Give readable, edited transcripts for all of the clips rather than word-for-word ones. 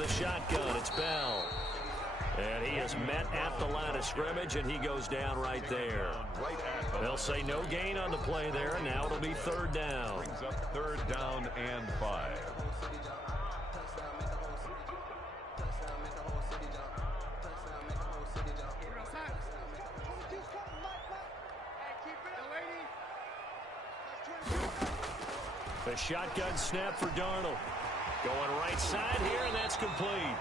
the shotgun. It's Bell. And he is met at the line of scrimmage, and he goes down right there. They'll say no gain on the play there, and now it'll be third down. Brings up third down and 5. The shotgun snap for Darnold. Going right side here, and that's complete.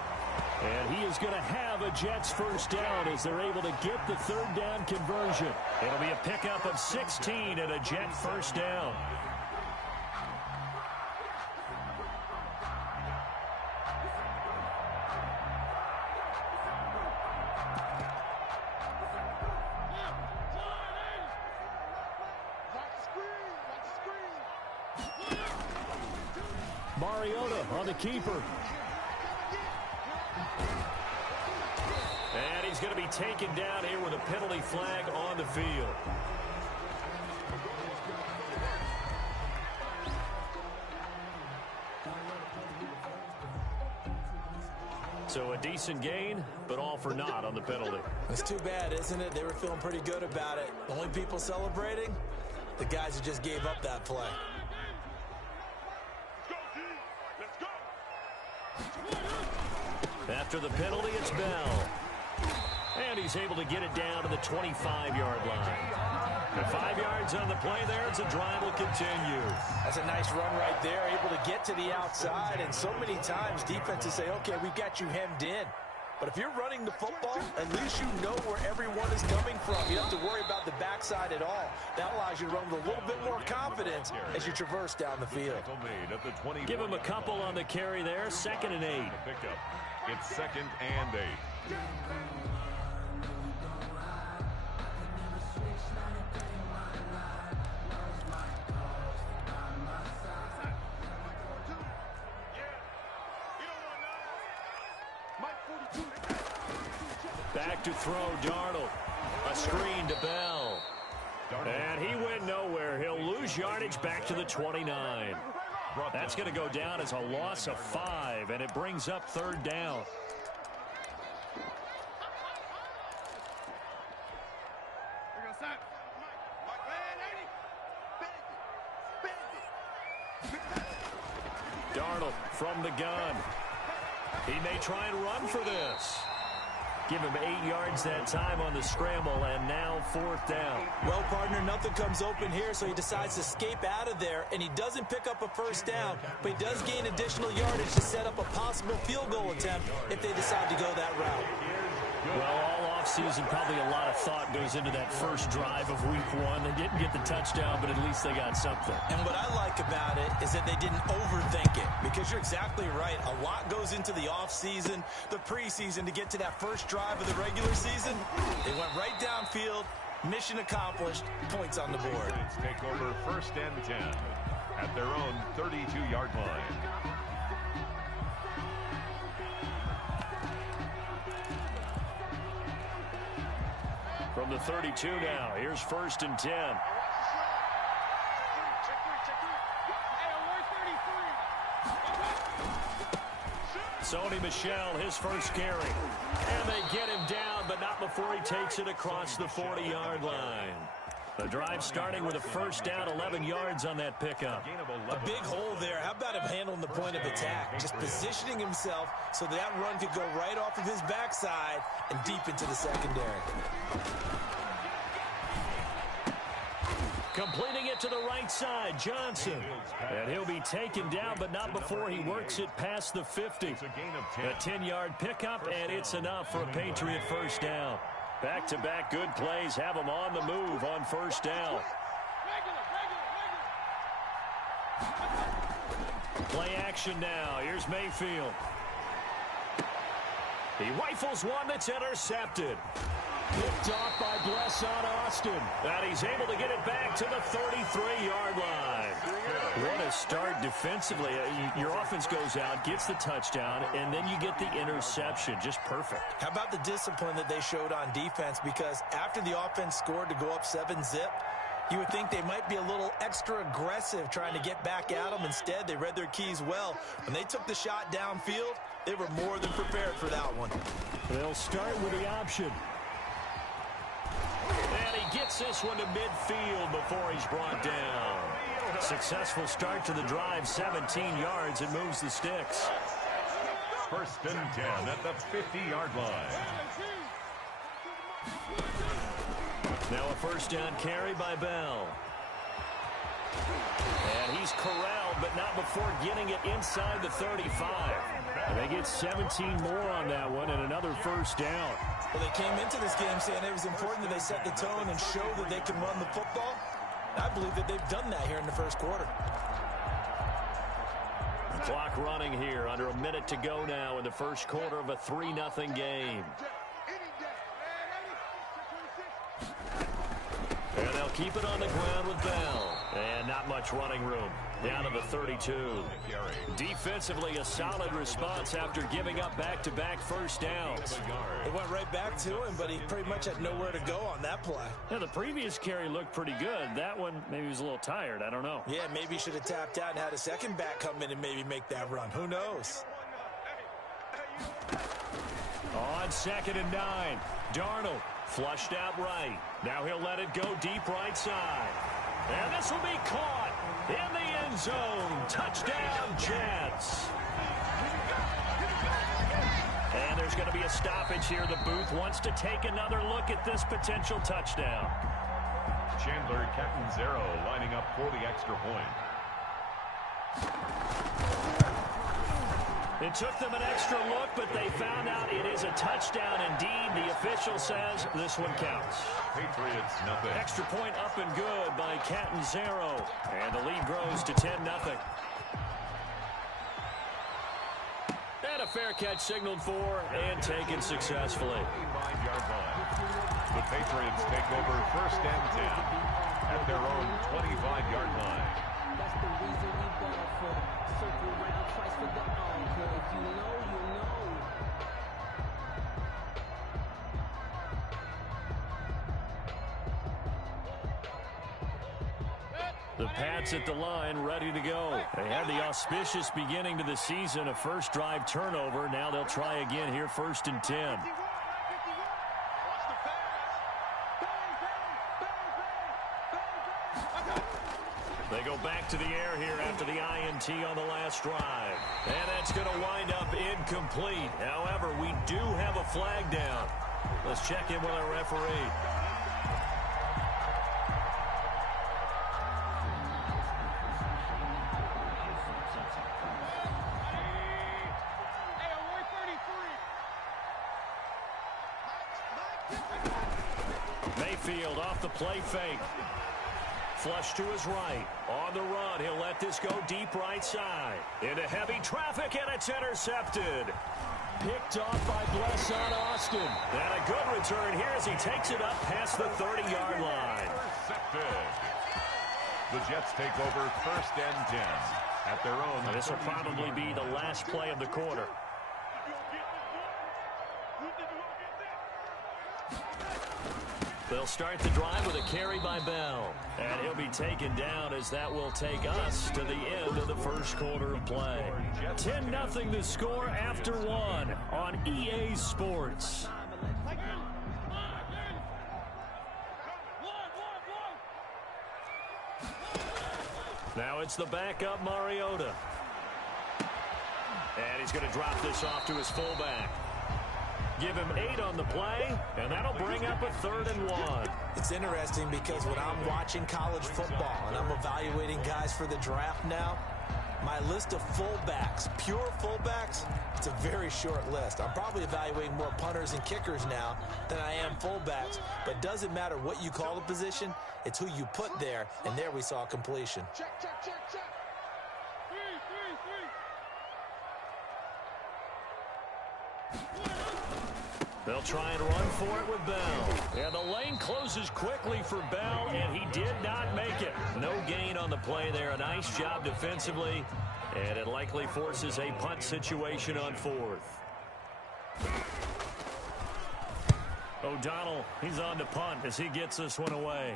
And he is going to have a Jets first down as they're able to get the third down conversion. It'll be a pickup of 16 and a Jet first down. Mariota on the keeper. And he's going to be taken down here with a penalty flag on the field. So a decent gain, but all for naught on the penalty. It's too bad, isn't it? They were feeling pretty good about it. The only people celebrating, the guys who just gave up that play. After the penalty, it's Bell. And he's able to get it down to the 25-yard line. The 5 yards on the play there, it's a drive will continue. That's a nice run right there, able to get to the outside. And so many times defenses say, okay, we've got you hemmed in. But if you're running the football, at least you know where everyone is coming from. You don't have to worry about the backside at all. That allows you to run with a little bit more confidence as you traverse down the field. Give him a couple on the carry there, 2nd and 8. It's 2nd and 8. Back to throw, Darnold. A screen to Bell. And he went nowhere. He'll lose yardage back to the 29. That's going to go down as a loss of 5, and it brings up third down. Darnold from the gun. He may try and run for this. Give him 8 yards that time on the scramble, and now 4th down. Well, partner, nothing comes open here, so he decides to escape out of there, and he doesn't pick up a first down, but he does gain additional yardage to set up a possible field goal attempt if they decide to go that route. Well, all offseason, probably a lot of thought goes into that first drive of week 1. They didn't get the touchdown, but at least they got something. And what I like about it is that they didn't overthink it, because you're exactly right. A lot goes into the offseason, the preseason to get to that first drive of the regular season. They went right downfield, mission accomplished, points on the board. Take over 1st and 10 at their own 32-yard line. From the 32 now, here's 1st and 10. Sony Michel, his first carry. And they get him down, but not before he takes it across the 40-yard line. The drive starting with a first down, 11 yards on that pickup. A big hole there. How about him handling the point of attack? Just positioning himself so that run could go right off of his backside and deep into the secondary. Completing it to the right side, Johnson. And he'll be taken down, but not before he works it past the 50. A 10-yard pickup, and it's enough for a Patriot first down. Back-to-back good plays have him on the move on first down. Play action now. Here's Mayfield. He rifles one that's intercepted. Picked off by Blesson Austin. And he's able to get it back to the 33-yard line. What a start defensively. Your offense goes out, gets the touchdown, and then you get the interception. Just perfect. How about the discipline that they showed on defense? Because after the offense scored to go up 7-zip, you would think they might be a little extra aggressive trying to get back at them. Instead, they read their keys well. When they took the shot downfield, They were more than prepared for that one. They'll start with the option. And he gets this one to midfield before he's brought down. Successful start to the drive, 17 yards, and moves the sticks. 1st and 10 at the 50-yard line. Now a 1st down carry by Bell. And he's corralled, but not before getting it inside the 35. And they get 17 more on that one and another 1st down. Well, they came into this game saying it was important that they set the tone and show that they can run the football. I believe that they've done that here in the 1st quarter. The clock running here, under a minute to go now in the 1st quarter of a 3-0 game. And they'll keep it on the ground with Bell. And not much running room. Down to the 32. Defensively, a solid response after giving up back-to-back 1st downs. It went right back to him, but he pretty much had nowhere to go on that play. Yeah, the previous carry looked pretty good. That one, maybe he was a little tired. I don't know. Yeah, maybe he should have tapped out and had a second back come in and maybe make that run. Who knows? On 2nd and 9, Darnold flushed out right. Now he'll let it go deep right side. And this will be caught in the end zone. Touchdown, Jets. And there's going to be a stoppage here. The booth wants to take another look at this potential touchdown. Chandler Catanzaro lining up for the extra point. It took them an extra look, but they found out it is a touchdown indeed. The official says this one counts. Patriots nothing. Extra point up and good by Catanzaro. And the lead grows to 10-0. And a fair catch signaled for and taken successfully. 25-yard line. The Patriots take over 1st and 10 at their own 25-yard line. That's the reason we ball for. Circle around twice for the encore. If you know, you know. The Pats at the line, ready to go. They had the auspicious beginning to the season, a 1st drive turnover. Now they'll try again here, 1st and 10. They go back to the air here after the INT on the last drive. And that's going to wind up incomplete. However, we do have a flag down. Let's check in with our referee. Mayfield off the play fake. Flush to his right. On the run, he'll let this go deep right side. Into heavy traffic, and it's intercepted. Picked off by Blesson Austin. And a good return here as he takes it up past the 30-yard line. Intercepted. The Jets take over 1st and 10 at their own. And this will probably be the last play of the quarter. They'll start the drive with a carry by Bell. And he'll be taken down as that will take us to the end of the 1st quarter of play. 10-0 the score after 1 on EA Sports. Now it's the backup Mariota. And he's going to drop this off to his fullback. Give him 8 on the play, and that'll bring up a 3rd and 1. It's interesting because when I'm watching college football and I'm evaluating guys for the draft now, my list of fullbacks, pure fullbacks, it's a very short list. I'm probably evaluating more punters and kickers now than I am fullbacks, but it doesn't matter what you call the position, it's who you put there, and there we saw completion. Check, check, check, check. They'll try and run for it with Bell. And the lane closes quickly for Bell, and he did not make it. No gain on the play there. A nice job defensively, and it likely forces a punt situation on 4th. O'Donnell, he's on to punt as he gets this one away.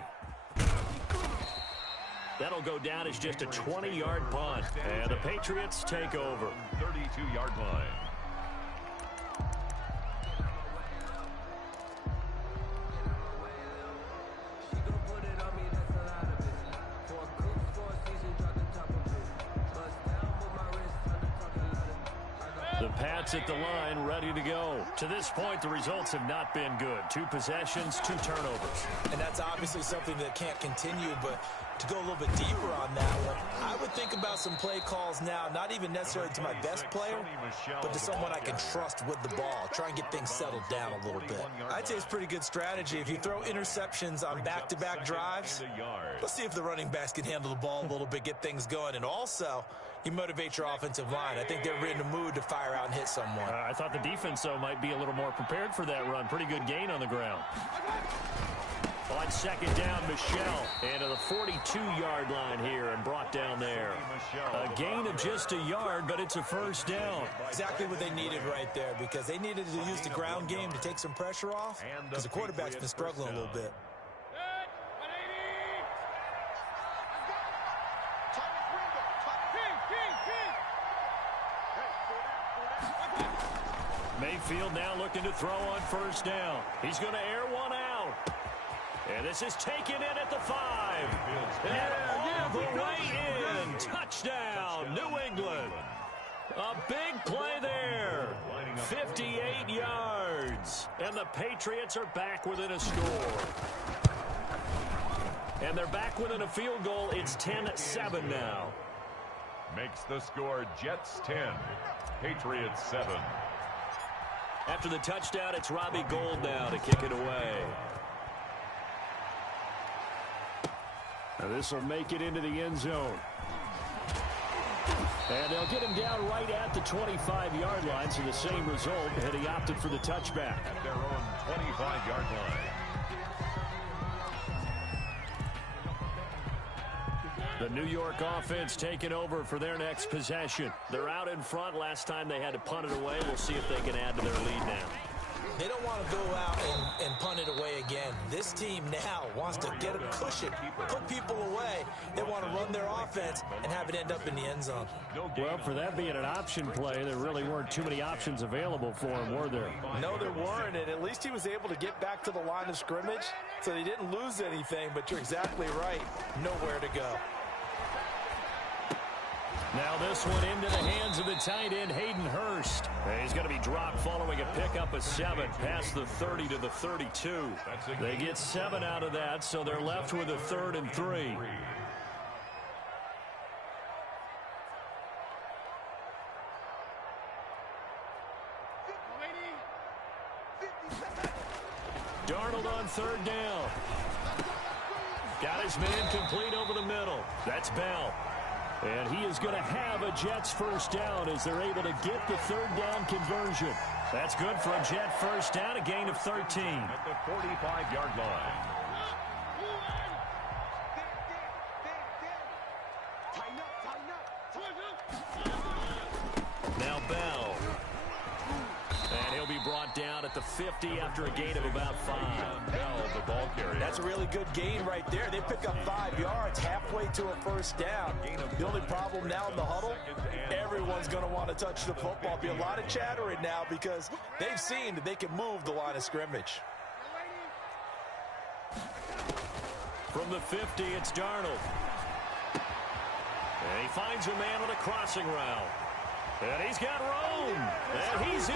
That'll go down as just a 20-yard punt, and the Patriots take over. 32-yard line. The Pats at the line, ready to go. To this point, the results have not been good. 2 possessions, 2 turnovers. And that's obviously something that can't continue, but to go a little bit deeper on that one, I would think about some play calls now, not even necessarily to my best player, but to someone I can trust with the ball. Try and get things settled down a little bit. I'd say it's pretty good strategy. If you throw interceptions on back-to-back drives, let's see if the running backs can handle the ball a little bit, get things going, and also you motivate your offensive line. I think they're in the mood to fire out and hit someone. I thought the defense, though, might be a little more prepared for that run. Pretty good gain on the ground. On second down, Michelle. And to the 42-yard line here and brought down there. A gain of just a yard, but it's a first down. Exactly what they needed right there, because they needed to use the ground game to take some pressure off, because the quarterback's been struggling a little bit. Mayfield now looking to throw on first down. He's going to air one out. And this is taken in at the 5. And all the way in. Touchdown, New England. A big play there. 58 yards. And the Patriots are back within a score. And they're back within a field goal. It's 10-7 now. Makes the score Jets 10, Patriots 7. After the touchdown, it's Robbie Gould now to kick it away. Now this will make it into the end zone. And they'll get him down right at the 25-yard line, so the same result, and he opted for the touchback. At their own 25-yard line. The New York offense taking over for their next possession. They're out in front. Last time they had to punt it away. We'll see if they can add to their lead now. They don't want to go out and punt it away again. This team now wants to get a cushion, put people away. They want to run their offense and have it end up in the end zone. Well, for that being an option play, there really weren't too many options available for him, were there? No, there weren't, and at least he was able to get back to the line of scrimmage, so they didn't lose anything, but you're exactly right. Nowhere to go. Now this one into the hands of the tight end, Hayden Hurst. He's going to be dropped following a pickup of 7 past the 30 to the 32. They get 7 out of that, so they're left with a 3rd and 3. Darnold on 3rd down. Got his man complete over the middle. That's Bell. And he is going to have a Jets first down as they're able to get the 3rd down conversion. That's good for a Jet first down, a gain of 13. At the 45-yard line. Now Bell. And he'll be brought down at the 50 after a gain of about 5. Bell, the ball carrier. That's a really good gain right there. They pick up 5 yards halfway to a first down. The only problem now in the huddle, everyone's going to want to touch the football. Be a lot of chattering now because they've seen that they can move the line of scrimmage. From the 50, it's Darnold. And he finds a man on a crossing route. And he's got room. And he's in.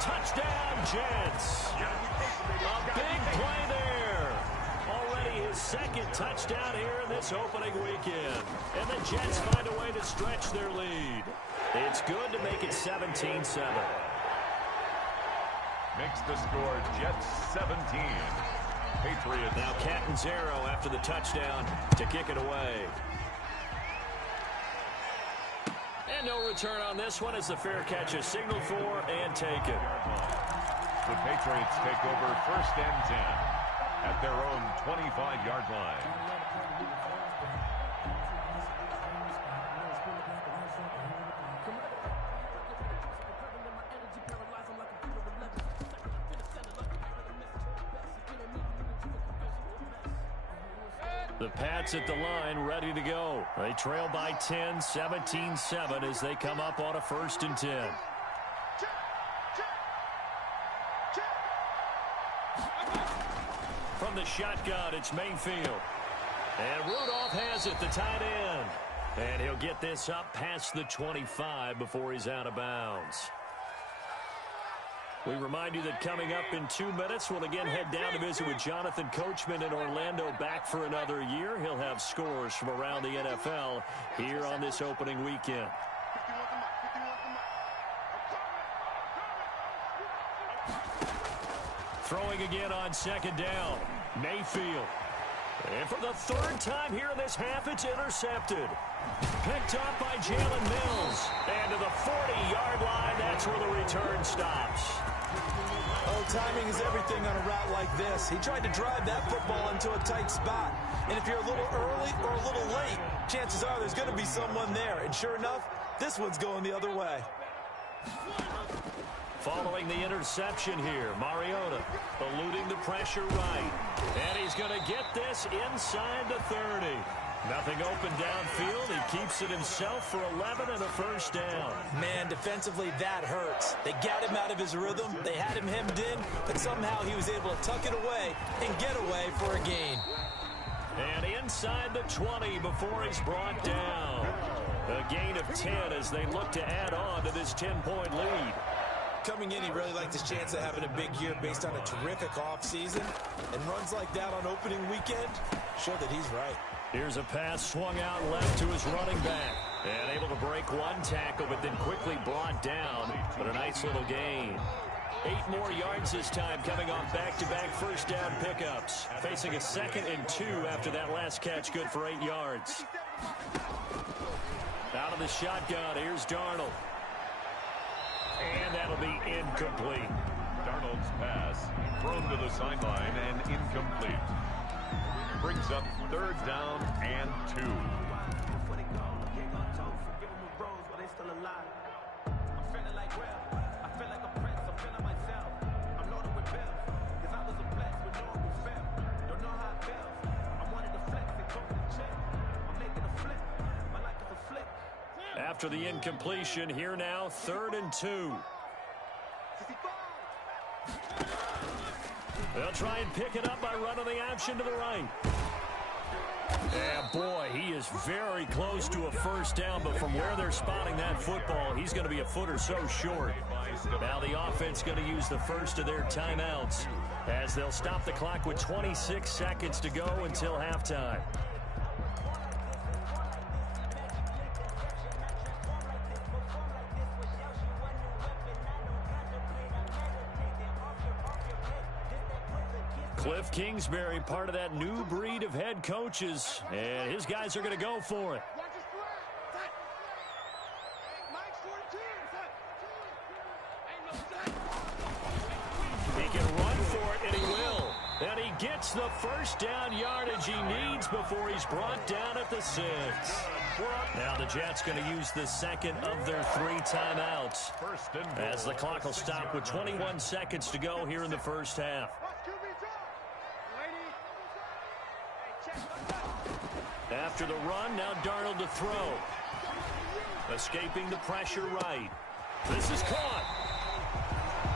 Touchdown, Jets. A big play there. Already his 2nd touchdown here in this opening weekend. And the Jets find a way to stretch their lead. It's good to make it 17-7. Makes the score Jets 17. Patriots. Now Catanzaro after the touchdown to kick it away. And no return on this one as the fair catch is signaled for and taken. The Patriots take over 1st and 10 at their own 25-yard line. The Pats at the line, ready to go. They trail by 10, 17-7 as they come up on a 1st and 10. From the shotgun, it's Mayfield. And Rudolph has it, the tight end. And he'll get this up past the 25 before he's out of bounds. We remind you that coming up in 2 minutes, we'll again head down to visit with Jonathan Coachman in Orlando, back for another year. He'll have scores from around the NFL here on this opening weekend. Throwing again on second down, Mayfield. And for the third time here in this half, it's intercepted. Picked up by Jalen Mills. And to the 40-yard line, that's where the return stops. Oh, timing is everything on a route like this. He tried to drive that football into a tight spot. And if you're a little early or a little late, chances are there's going to be someone there. And sure enough, this one's going the other way. Following the interception here, Mariota eluding the pressure right. And he's going to get this inside the 30. Nothing open downfield. He keeps it himself for 11 and a first down. Man, defensively, that hurts. They got him out of his rhythm. They had him hemmed in, but somehow he was able to tuck it away and get away for a gain. And inside the 20 before he's brought down. A gain of 10 as they look to add on to this 10-point lead. Coming in, he really liked his chance of having a big year based on a terrific offseason. And runs like that on opening weekend show that he's right. Here's a pass swung out left to his running back. And able to break one tackle, but then quickly brought down. But a nice little gain. 8 more yards this time, coming on back-to-back first down pickups. Facing a 2nd and 2 after that last catch, good for 8 yards. Out of the shotgun, here's Darnold. And that'll be incomplete. Darnold's pass thrown to the sideline and incomplete. Brings up 3rd down and 2. After the incompletion, here now, 3rd and 2. They'll try and pick it up by running the option to the right. And boy, he is very close to a first down, but from where they're spotting that football, he's going to be a foot or so short. Now the offense going to use the first of their timeouts as they'll stop the clock with 26 seconds to go until halftime. Cliff Kingsbury, part of that new breed of head coaches, and his guys are going to go for it. He can run for it, and he will. And he gets the first down yardage he needs before he's brought down at the 6. Now the Jets going to use the 2nd of their 3 timeouts as the clock will stop with 21 seconds to go here in the first half. After the run, now Darnold to throw. Escaping the pressure right. This is caught.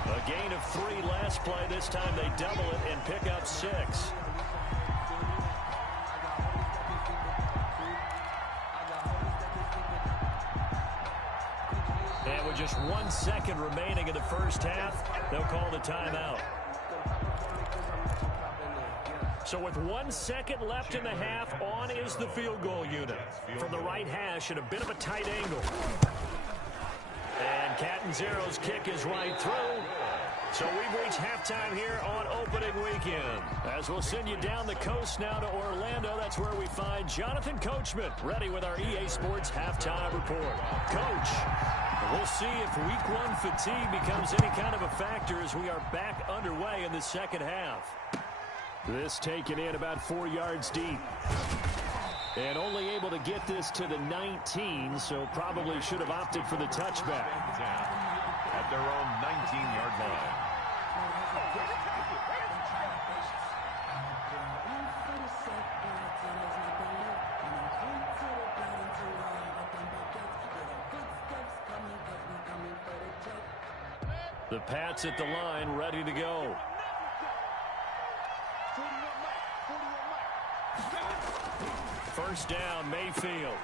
A gain of 3 last play. This time they double it and pick up 6. And with just 1 second remaining in the first half, they'll call the timeout. So with 1 second left in the half, on is the field goal unit. From the right hash at a bit of a tight angle. And Catanzaro's kick is right through. So we've reached halftime here on opening weekend. As we'll send you down the coast now to Orlando, that's where we find Jonathan Coachman, ready with our EA Sports halftime report. Coach, we'll see if week 1 fatigue becomes any kind of a factor as we are back underway in the second half. This taken in about 4 yards deep. And only able to get this to the 19, so probably should have opted for the touchback. At their own 19-yard line. The Pats at the line, ready to go. First down, Mayfield.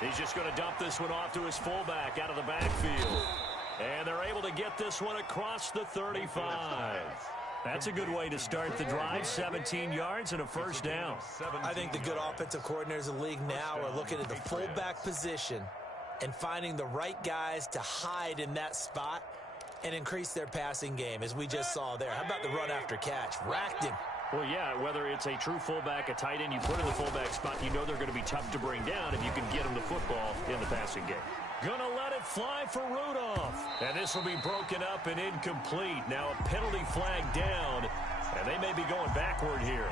He's just going to dump this one off to his fullback out of the backfield. And they're able to get this one across the 35. That's a good way to start the drive, 17 yards and a first down. I think the good offensive coordinators in the league now are looking at the fullback position and finding the right guys to hide in that spot and increase their passing game, as we just saw there. How about the run after catch? Racked him. Well, yeah, whether it's a true fullback, a tight end you put in the fullback spot, you know they're going to be tough to bring down if you can get them the football in the passing game. Gonna let it fly for Rudolph. And this will be broken up and incomplete. Now a penalty flag down, and they may be going backward here.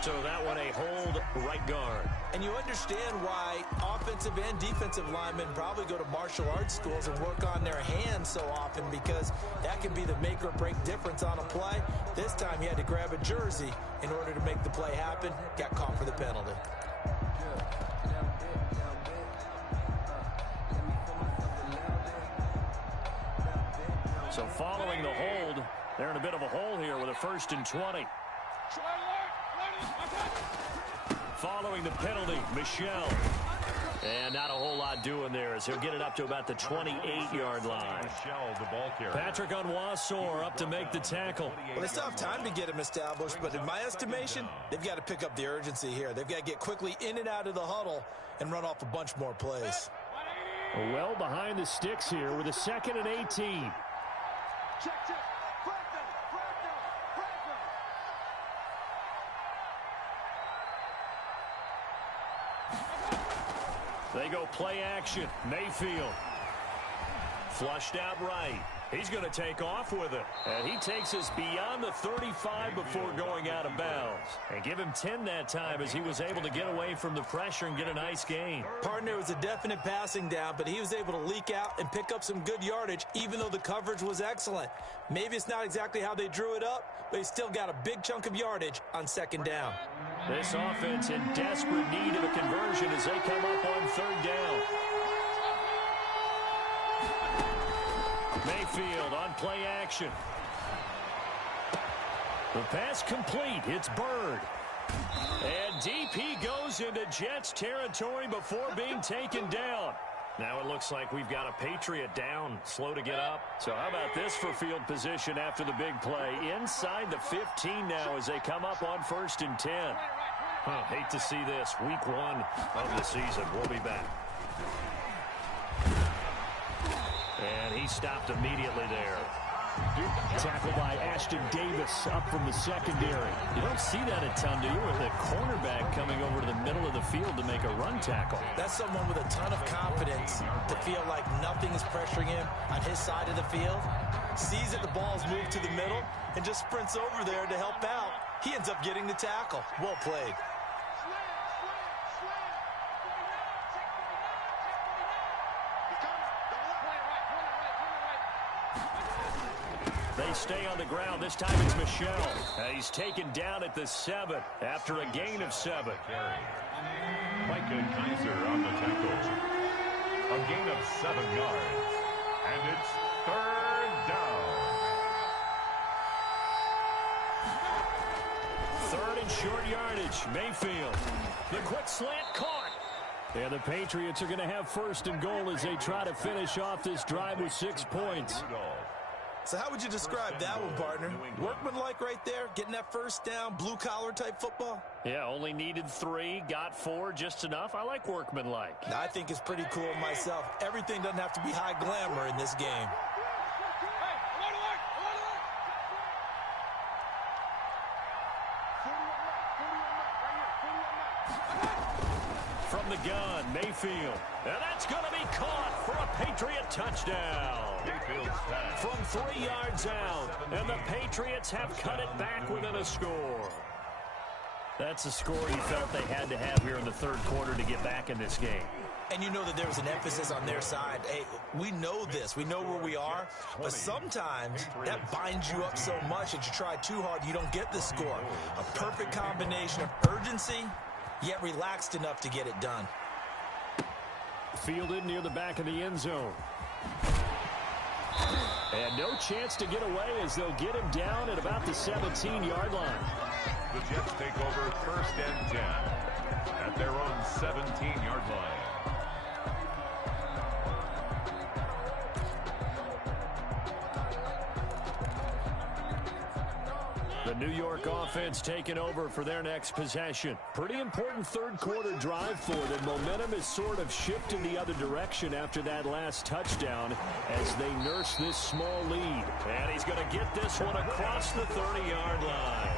So that one a hold right guard. And you understand why offensive and defensive linemen probably go to martial arts schools and work on their hands so often, because that can be the make or break difference on a play. This time he had to grab a jersey in order to make the play happen. Got caught for the penalty. So following the hold, they're in a bit of a hole here with a 1st and 20. Following the penalty, Michelle. And not a whole lot doing there as he'll get it up to about the 28-yard line. Michelle, the ball carrier. Patrick Onwuasor up to make the tackle. Well, they still have time to get him established, but in my estimation, they've got to pick up the urgency here. They've got to get quickly in and out of the huddle and run off a bunch more plays. Well behind the sticks here with a 2nd and 18. They go play action. Mayfield. Flushed out right. He's going to take off with it. And he takes us beyond the 35 before going out of bounds. And give him 10 that time as he was able to get away from the pressure and get a nice gain. Partner was a definite passing down, but he was able to leak out and pick up some good yardage, even though the coverage was excellent. Maybe it's not exactly how they drew it up, but he still got a big chunk of yardage on 2nd down. This offense in desperate need of a conversion as they come up on 3rd down. Mayfield on play action. The pass complete. It's Bird. And deep he goes into Jets territory before being taken down. Now it looks like we've got a Patriot down, slow to get up. So how about this for field position after the big play? Inside the 15 now as they come up on 1st and 10. Hate to see this. Week 1 of the season. We'll be back. And he stopped immediately there. Tackle by Ashton Davis up from the secondary. You don't see that a ton, do you? With a cornerback coming over to the middle of the field to make a run tackle. That's someone with a ton of confidence to feel like nothing is pressuring him on his side of the field. Sees that the ball's moved to the middle and just sprints over there to help out. He ends up getting the tackle. Well played. They stay on the ground. This time it's Michelle. He's taken down at the 7 after a gain of 7. Micah Kaiser on the tackle. A gain of 7 yards. And it's 3rd down. 3rd and short yardage. Mayfield. The quick slant caught. And the Patriots are going to have 1st and goal as they try to finish off this drive with 6 points. So how would you describe that one, partner? Workmanlike right there, getting that 1st down, blue-collar type football? Yeah, only needed 3, got 4, just enough. I like workmanlike. I think it's pretty cool myself. Everything doesn't have to be high glamour in this game. From the gun, Mayfield. And that's going to be caught for a Patriot touchdown. From 3 yards out. And the Patriots have cut it back within a score. That's a score you felt they had to have here in the 3rd quarter to get back in this game. And you know that there was an emphasis on their side. Hey, we know this. We know where we are. But sometimes that binds you up so much that you try too hard, you don't get the score. A perfect combination of urgency, yet relaxed enough to get it done. Fielded near the back of the end zone. And no chance to get away as they'll get him down at about the 17-yard line. The Jets take over 1st and 10 at their own 17-yard line. The New York offense taking over for their next possession. Pretty important third quarter drive for them. Momentum has sort of shifted the other direction after that last touchdown as they nurse this small lead. And he's going to get this one across the 30-yard line.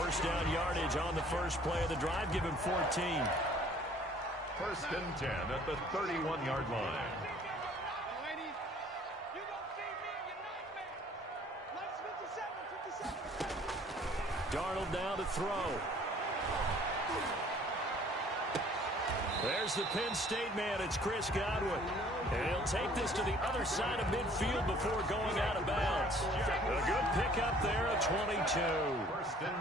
First down yardage on the first play of the drive. Give him 14. First and 10 at the 31-yard line. Darnold now to throw. There's the Penn State man. It's Chris Godwin. And he'll take this to the other side of midfield before going out of bounds. A good pickup there at 22.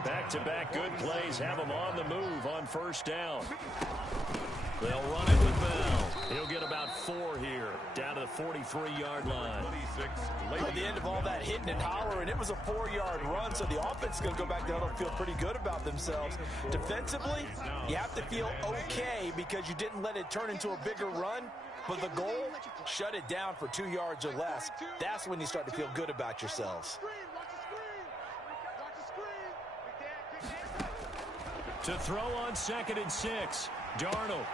Back-to-back good plays have him on the move on first down. They'll run it with Bell. He'll get about 4 here, down to the 43-yard line. At the end of all that hitting and hollering, it was a 4-yard run, so the offense is going to go back down and feel pretty good about themselves. Defensively, you have to feel okay because you didn't let it turn into a bigger run, but the goal, shut it down for 2 yards or less. That's when you start to feel good about yourselves. To throw on 2nd and 6, Darnold.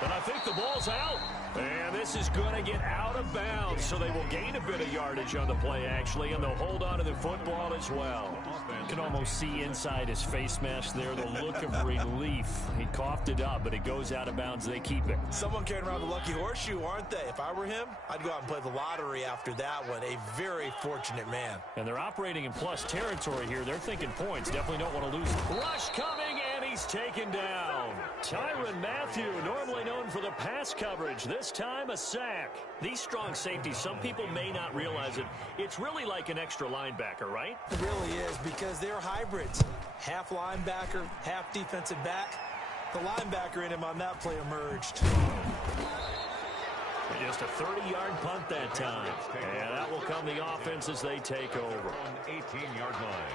But I think the ball's out. And this is going to get out of bounds, so they will gain a bit of yardage on the play, actually, and they'll hold on to the football as well. You can almost see inside his face mask there the look of relief. He coughed it up, but it goes out of bounds. They keep it. Someone carrying around the lucky horseshoe, aren't they? If I were him, I'd go out and play the lottery after that one. A very fortunate man. And they're operating in plus territory here. They're thinking points. Definitely don't want to lose. Rush coming, and he's taken down. Tyrann Mathieu, normally known for the pass coverage. This time a sack. These strong safeties, some people may not realize it. It's really like an extra linebacker, right? It really is, because they're hybrids. Half linebacker, half defensive back. The linebacker in him on that play emerged. Just a 30-yard punt that time. And that will come the offense as they take over. On 18-yard line.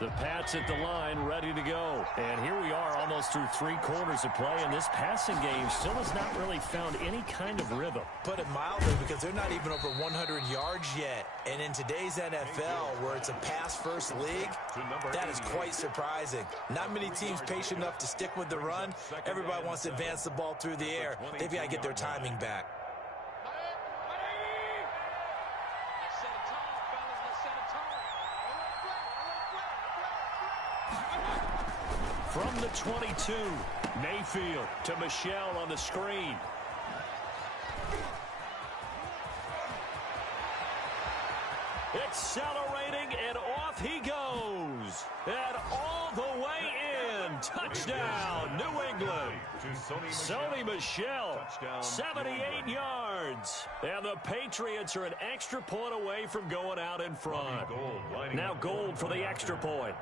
The Pats at the line, ready to go. And here we are almost through 3 quarters of play, and this passing game still has not really found any kind of rhythm. Put it mildly, because they're not even over 100 yards yet. And in today's NFL, where it's a pass-first league, that is quite surprising. Not many teams patient enough to stick with the run. Everybody wants to advance the ball through the air. They've got to get their timing back. From the 22, Mayfield to Michelle on the screen. Accelerating, and off he goes. And all the way in. Touchdown, New England. Sony Michel, 78 yards. And the Patriots are an extra point away from going out in front. Now Gold for the extra point.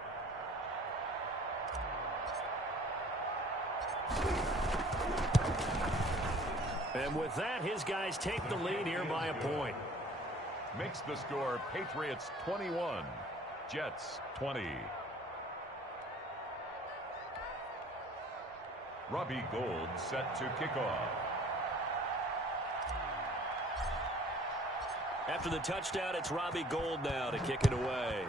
And with that, his guys take the lead here by a point. Makes the score Patriots 21, Jets 20. Robbie Gould set to kick off. After the touchdown, it's Robbie Gould now to kick it away.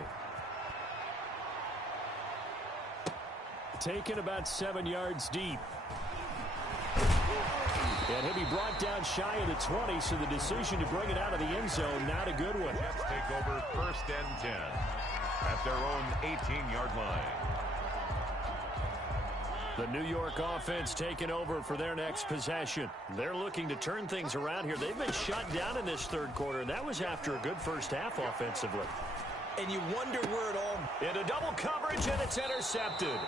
Taken about 7 yards deep. And he'll be brought down shy of the 20, so the decision to bring it out of the end zone, not a good one. Jets take over 1st and 10 at their own 18-yard line. The New York offense taking over for their next possession. They're looking to turn things around here. They've been shut down in this third quarter, and that was after a good first half offensively. And you wonder where it all... Into double coverage, and it's intercepted.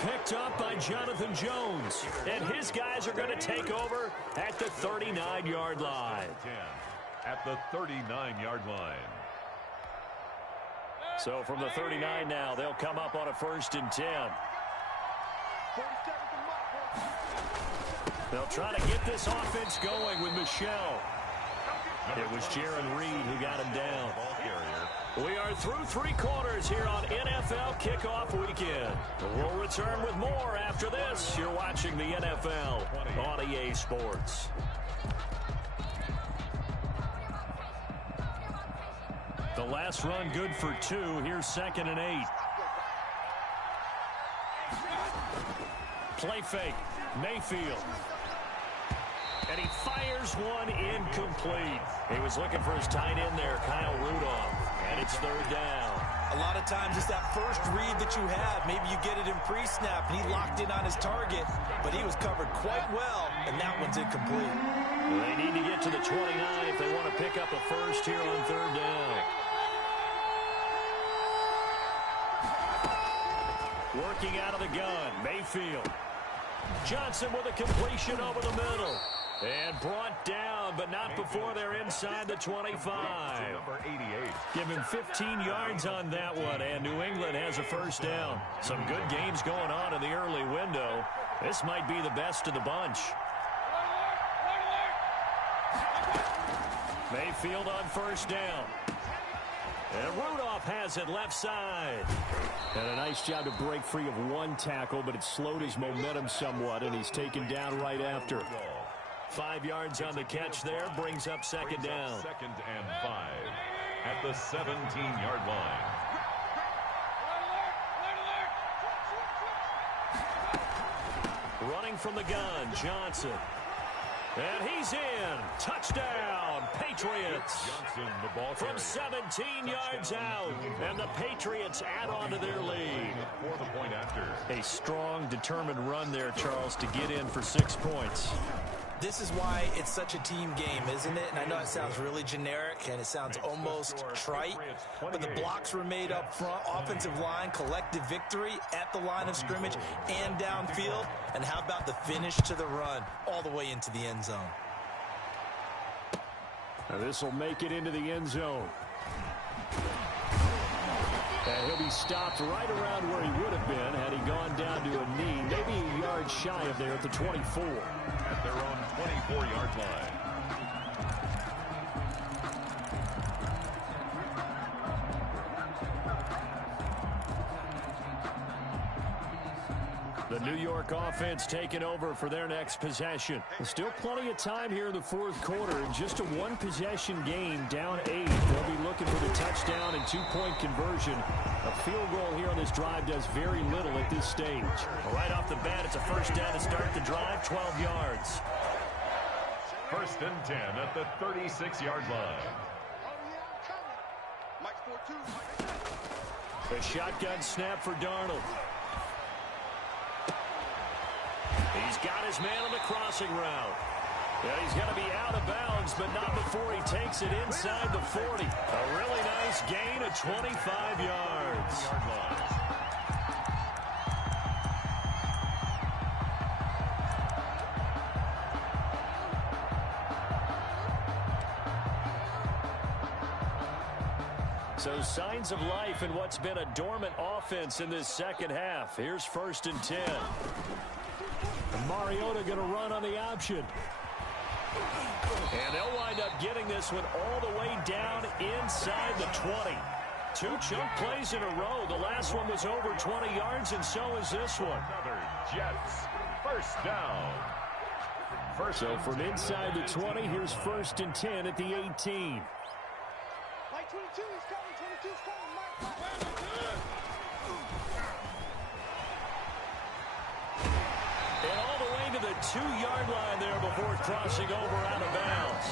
Picked up by Jonathan Jones. And his guys are going to take over at the 39-yard line. At the 39-yard line. So from the 39 now, they'll come up on a 1st and 10. They'll try to get this offense going with Michel. It was Jaron Reed who got him down. We are through 3 quarters here on NFL Kickoff Weekend. We'll return with more after this. You're watching the NFL on EA Sports. The last run good for 2. Here's 2nd and 8. Play fake. Mayfield. And he fires one incomplete. He was looking for his tight end there, Kyle Rudolph. And it's 3rd down. A lot of times it's that first read that you have. Maybe you get it in pre-snap, and he locked in on his target, but he was covered quite well, and that one's incomplete. They need to get to the 29 if they want to pick up a first here on 3rd down. Working out of the gun, Mayfield. Johnson with a completion over the middle. And brought down, but not before they're inside the 25. Number 88. Give him 15 yards on that one, and New England has a first down. Some good games going on in the early window. This might be the best of the bunch. Mayfield on first down. And Rudolph has it left side. And a nice job to break free of one tackle, but it slowed his momentum somewhat, and he's taken down right after. 5 yards on the catch there, brings up 2nd down. 2nd and 5 at the 17-yard line. Running from the gun, Johnson. And he's in. Touchdown, Patriots. Johnson, the ball from 17 yards out. And the Patriots add on to their lead. For the point after. A strong, determined run there, Charles, to get in for 6 points. This is why it's such a team game, isn't it? And I know it sounds really generic and it sounds almost trite, but the blocks were made up front, offensive line, collective victory at the line of scrimmage and downfield. And how about the finish to the run all the way into the end zone? Now this will make it into the end zone. And he'll be stopped right around where he would have been had he gone down to a knee, maybe a yard shy of there at the 24. At their own 24-yard line. The New York offense taking over for their next possession. There's still plenty of time here in the 4th quarter. In just a 1-possession game, down 8. They'll be looking for the touchdown and 2-point conversion. A field goal here on this drive does very little at this stage. Right off the bat, it's a first down to start the drive, 12 yards. 1st and 10 at the 36-yard line. The shotgun snap for Darnold. He's got his man on the crossing route. And he's going to be out of bounds, but not before he takes it inside the 40. A really nice gain of 25 yards. So signs of life in what's been a dormant offense in this second half. Here's 1st and 10. Mariota going to run on the option. And they'll wind up getting this one all the way down inside the 20. 2 chunk plays in a row. The last one was over 20 yards, and so is this one. Another Jets. First down. So from inside the 20, here's 1st and 10 at the 18. Mike 22 is coming. 22 is coming. And all the way to the 2-yard line there before crossing over out of bounds.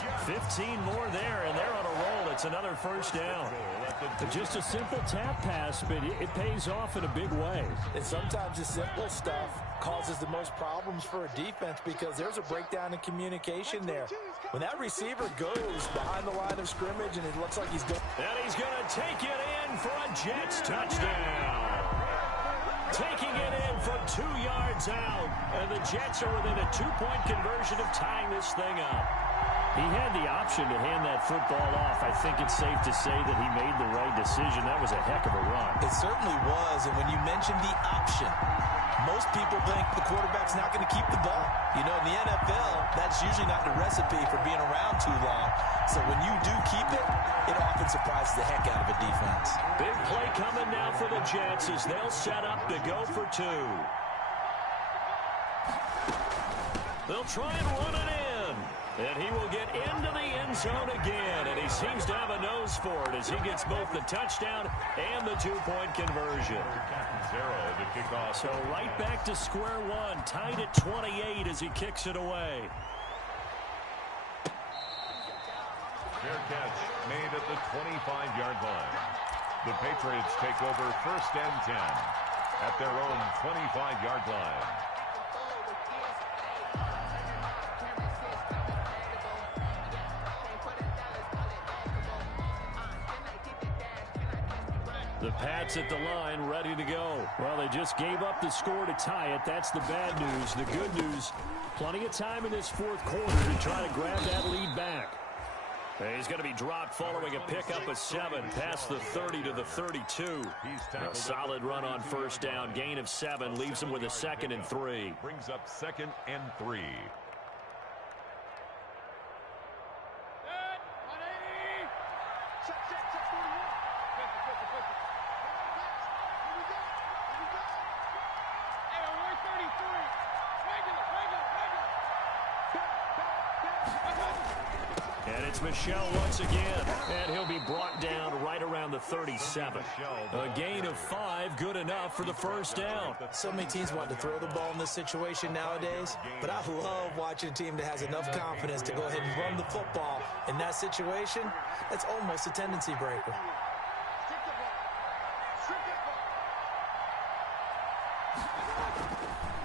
15 more there, and they're on a roll. It's another first down. Just a simple tap pass, but it pays off in a big way. And sometimes the simple stuff causes the most problems for a defense because there's a breakdown in communication there. When that receiver goes behind the line of scrimmage and it looks like he's going... And he's going to take it in for a Jets touchdown. Taking it in from 2 yards out. And the Jets are within a 2-point conversion of tying this thing up. He had the option to hand that football off. I think it's safe to say that he made the right decision. That was a heck of a run. It certainly was. And when you mentioned the option, most people think the quarterback's not going to keep the ball. You know, in the NFL, that's usually not the recipe for being around too long. So when you do keep it, it often surprises the heck out of a defense. Big play coming now for the Jets as they'll set up to go for 2. They'll try and run it in. And he will get into the end zone again. And he seems to have a nose for it as he gets both the touchdown and the 2-point conversion. So right back to square one, tied at 28 as he kicks it away. Fair catch made at the 25-yard line. The Patriots take over 1st and 10 at their own 25-yard line. The Pats at the line, ready to go. Well, they just gave up the score to tie it. That's the bad news. The good news, plenty of time in this 4th quarter to try to grab that lead back. He's going to be dropped following a pickup of 7 past the 30 to the 32. A solid run on 1st down. Gain of 7 leaves him with a 2nd and 3. Brings up 2nd and 3. Michelle once again, and he'll be brought down right around the 37. A gain of 5, good enough for the 1st down. So many teams want to throw the ball in this situation nowadays, but I love watching a team that has enough confidence to go ahead and run the football. In that situation, that's almost a tendency breaker.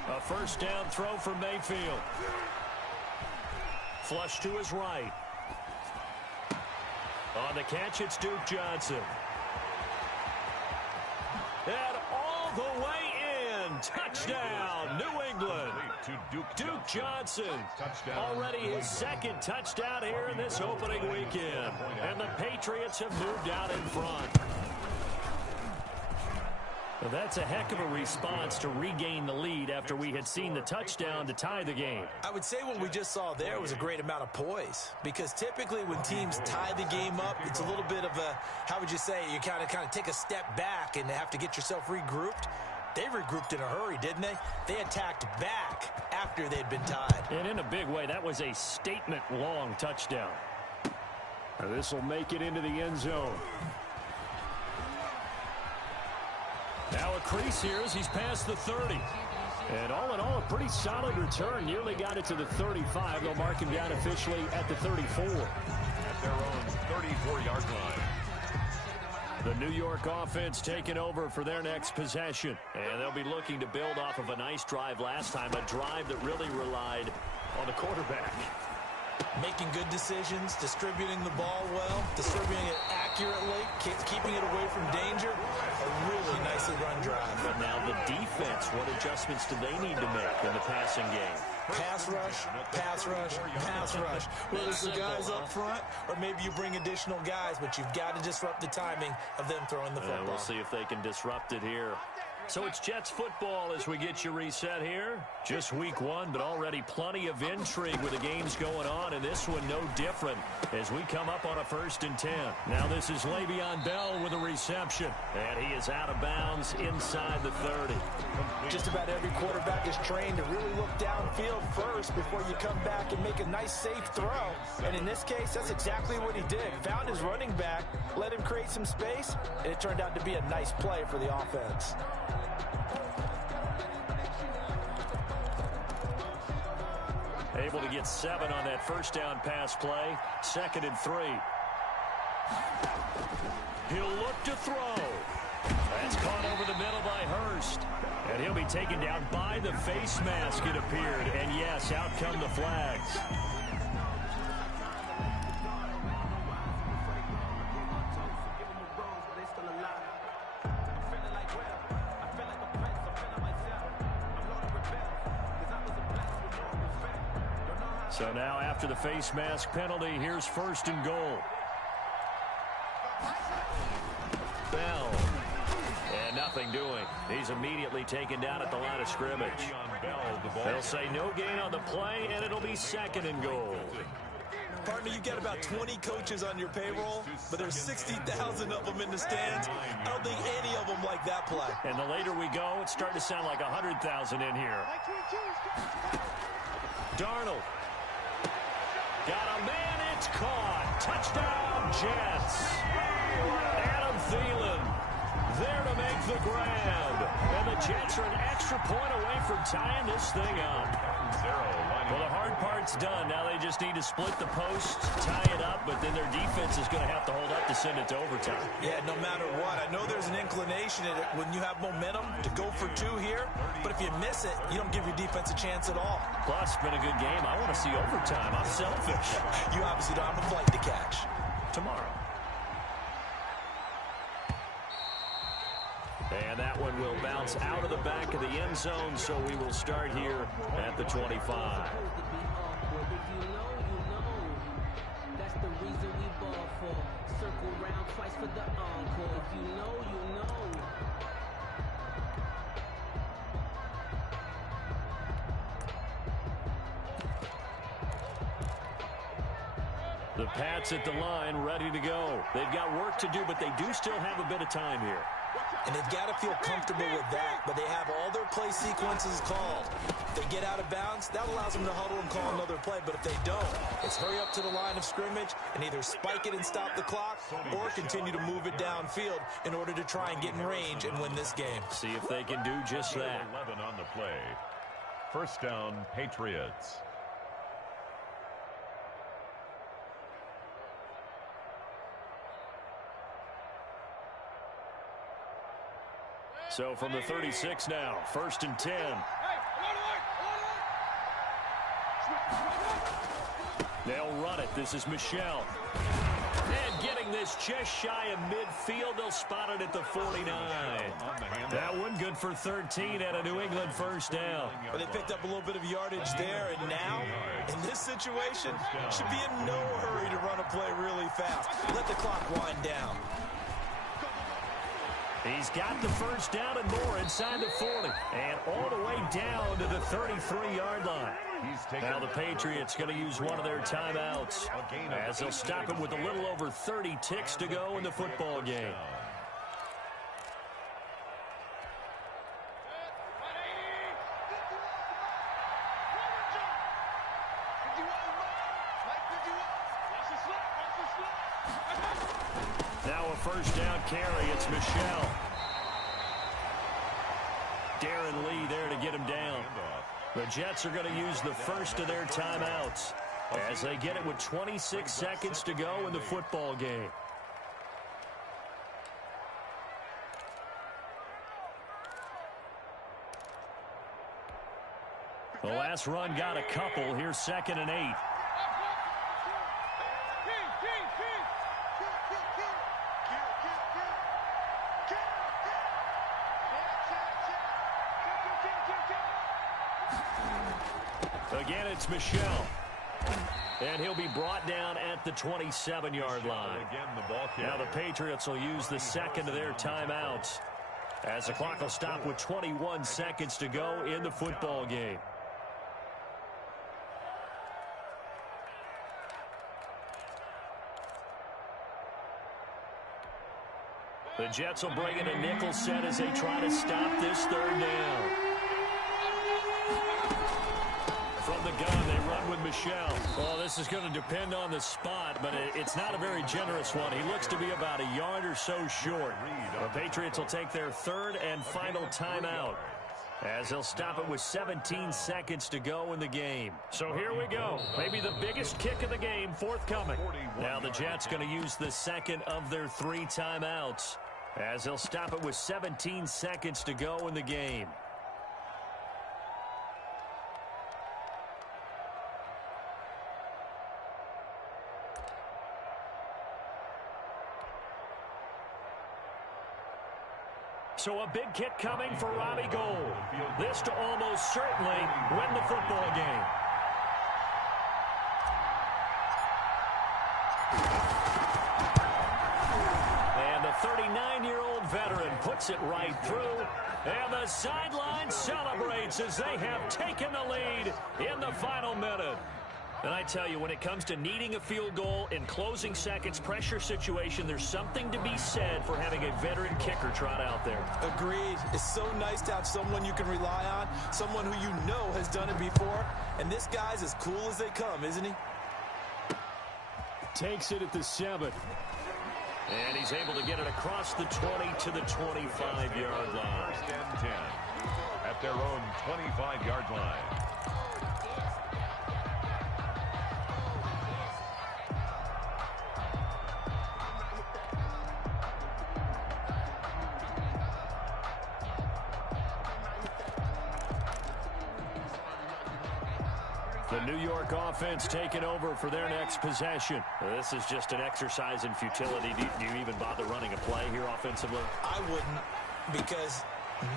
A 1st down throw for Mayfield. Flush to his right. On the catch, it's Duke Johnson. And all the way in. Touchdown, New England. Duke Johnson. Already his 2nd touchdown here in this opening weekend. And the Patriots have moved out in front. Well, that's a heck of a response to regain the lead after we had seen the touchdown to tie the game. I would say what we just saw there was a great amount of poise, because typically when teams tie the game up, it's a little bit of a, how would you say, you kind of take a step back and have to get yourself regrouped. They regrouped in a hurry, didn't they? They attacked back after they'd been tied. And in a big way, that was a statement-long touchdown. This will make it into the end zone. Now a crease here as he's past the 30. And all in all, a pretty solid return. Nearly got it to the 35. They'll mark him down officially at the 34. At their own 34-yard line. The New York offense taking over for their next possession. And they'll be looking to build off of a nice drive last time, a drive that really relied on the quarterback. Making good decisions, distributing the ball well, distributing it accurately, keeping it away from danger. A really nicely run drive. But now the defense, what adjustments do they need to make in the passing game? Pass rush, pass rush, pass rush. Whether it's the guys up front or maybe you bring additional guys, but you've got to disrupt the timing of them throwing the football. We'll see if they can disrupt it here. So it's Jets football as we get you reset here. Just week 1, but already plenty of intrigue with the games going on, and this one no different as we come up on a 1st and 10. Now this is Le'Veon Bell with a reception, and he is out of bounds inside the 30. Just about every quarterback is trained to really look downfield first before you come back and make a nice, safe throw. And in this case, that's exactly what he did. Found his running back, let him create some space, and it turned out to be a nice play for the offense. Able to get 7 on that 1st down pass play. 2nd and 3. He'll look to throw. That's caught over the middle by Hurst. And he'll be taken down by the face mask, it appeared. And yes, out come the flags. So now after the face mask penalty, here's 1st and goal. Bell. And nothing doing. He's immediately taken down at the line of scrimmage. They'll say no gain on the play, and it'll be 2nd and goal. Partner, you get about 20 coaches on your payroll, but there's 60,000 of them in the stands. I don't think any of them like that play. And the later we go, it's starting to sound like 100,000 in here. Darnold. Got a man, it's caught. Touchdown, Jets. Adam Thielen there to make the grab. And the Jets are an extra point away from tying this thing up. Well, the hard part's done. Now they just need to split the post, tie it up, but then their defense is going to have to hold up to send it to overtime. Yeah, no matter what. I know there's an inclination in it when you have momentum to go for two here, but if you miss it, you don't give your defense a chance at all. Plus, it's been a good game. I want to see overtime. I'm selfish. You obviously don't have a flight to catch. Tomorrow. And that one will bounce out of the back of the end zone, so we will start here at the 25. If you know, you know. That's the reason we ball for. Circle round twice for the encore. If you know, you know. The Pats at the line, ready to go. They've got work to do, but they do still have a bit of time here. And they've got to feel comfortable with that, but they have all their play sequences called. If they get out of bounds, that allows them to huddle and call another play, but if they don't, it's hurry up to the line of scrimmage and either spike it and stop the clock or continue to move it downfield in order to try and get in range and win this game. See if they can do just that. 11 on the play. First down, Patriots. So from the 36 now, 1st and 10. They'll run it. This is Michel. And getting this just shy of midfield. They'll spot it at the 49. That one good for 13 at a New England first down. Well, they picked up a little bit of yardage there, and now, in this situation, should be in no hurry to run a play really fast. Let the clock wind down. He's got the first down and more inside the 40. And all the way down to the 33-yard line. Now the Patriots going to use one of their timeouts as they'll stop it with a little over 30 ticks to go in the football game. Now a first down carry. It's Michel. Darren Lee there to get him down. The Jets are going to use the first of their timeouts as they get it with 26 seconds to go in the football game. The last run got a couple. Here's 2nd and 8. Again, it's Michel. And he'll be brought down at the 27-yard line. Now the Patriots will use the second of their timeouts as the clock will stop with 21 seconds to go in the football game. The Jets will bring in a nickel set as they try to stop this third down. From the gun, they run with Michel. Well, this is going to depend on the spot, but it's not a very generous one. He looks to be about a yard or so short. The Patriots will take their third and final timeout as they'll stop it with 17 seconds to go in the game. So here we go. Maybe the biggest kick of the game forthcoming. Now the Jets going to use the second of their 3 timeouts as they'll stop it with 17 seconds to go in the game. So a big kick coming for Robbie Gould. This to almost certainly win the football game. And the 39-year-old veteran puts it right through. And the sideline celebrates as they have taken the lead in the final minute. And I tell you, when it comes to needing a field goal in closing seconds, pressure situation, there's something to be said for having a veteran kicker trot out there. Agreed. It's so nice to have someone you can rely on, someone who you know has done it before. And this guy's as cool as they come, isn't he? Takes it at the 7. And he's able to get it across the 20 to the 25-yard line. First and 10 at their own 25-yard line. The New York offense taking over for their next possession. This is just an exercise in futility. Do you even bother running a play here offensively? I wouldn't, because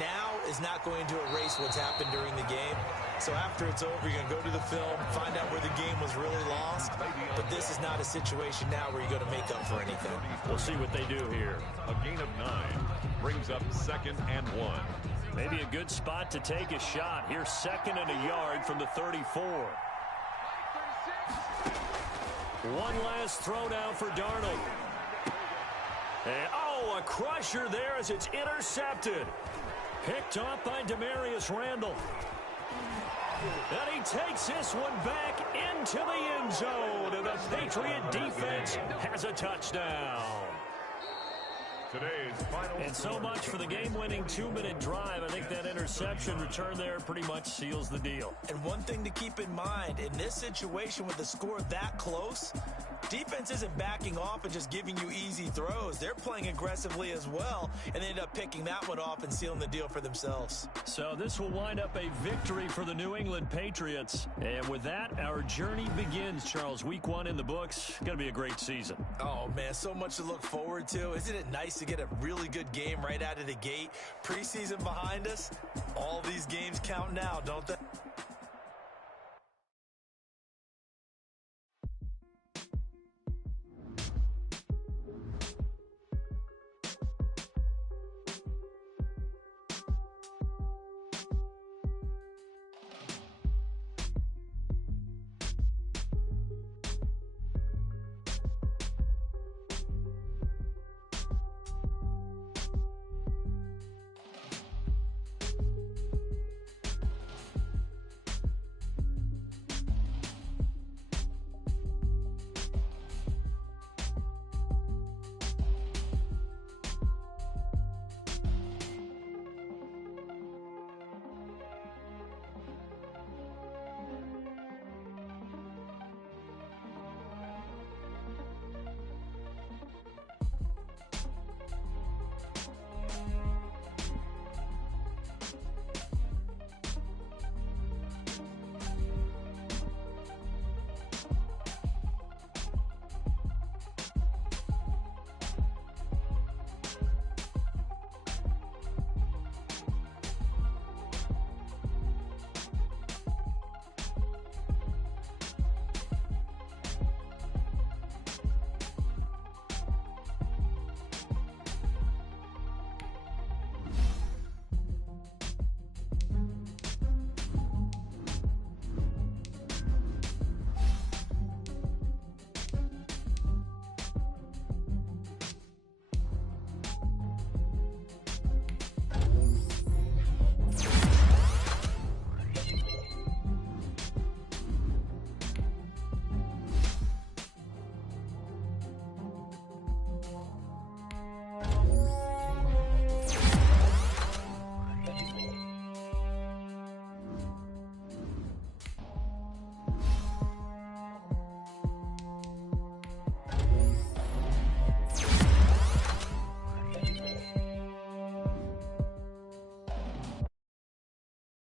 now is not going to erase what's happened during the game. So after it's over, you're going to go to the film, find out where the game was really lost. But this is not a situation now where you're going to make up for anything. We'll see what they do here. A gain of 9 brings up 2nd and 1. Maybe a good spot to take a shot. Here's 2nd and a yard from the 34. One last throw down for Darnold. And, a crusher there as it's intercepted. Picked off by Demarius Randall. And he takes this one back into the end zone. And the Patriot defense has a touchdown. Today's final And so much for the game-winning 2-minute drive. I think that interception return there pretty much seals the deal. And one thing to keep in mind, in this situation with the score that close, defense isn't backing off and just giving you easy throws. They're playing aggressively as well, and they end up picking that one off and sealing the deal for themselves. So this will wind up a victory for the New England Patriots. And with that, our journey begins, Charles. Week 1 in the books. Going to be a great season. Oh, man, so much to look forward to. Isn't it nice to get a really good game right out of the gate? Preseason behind us. All these games count now, don't they?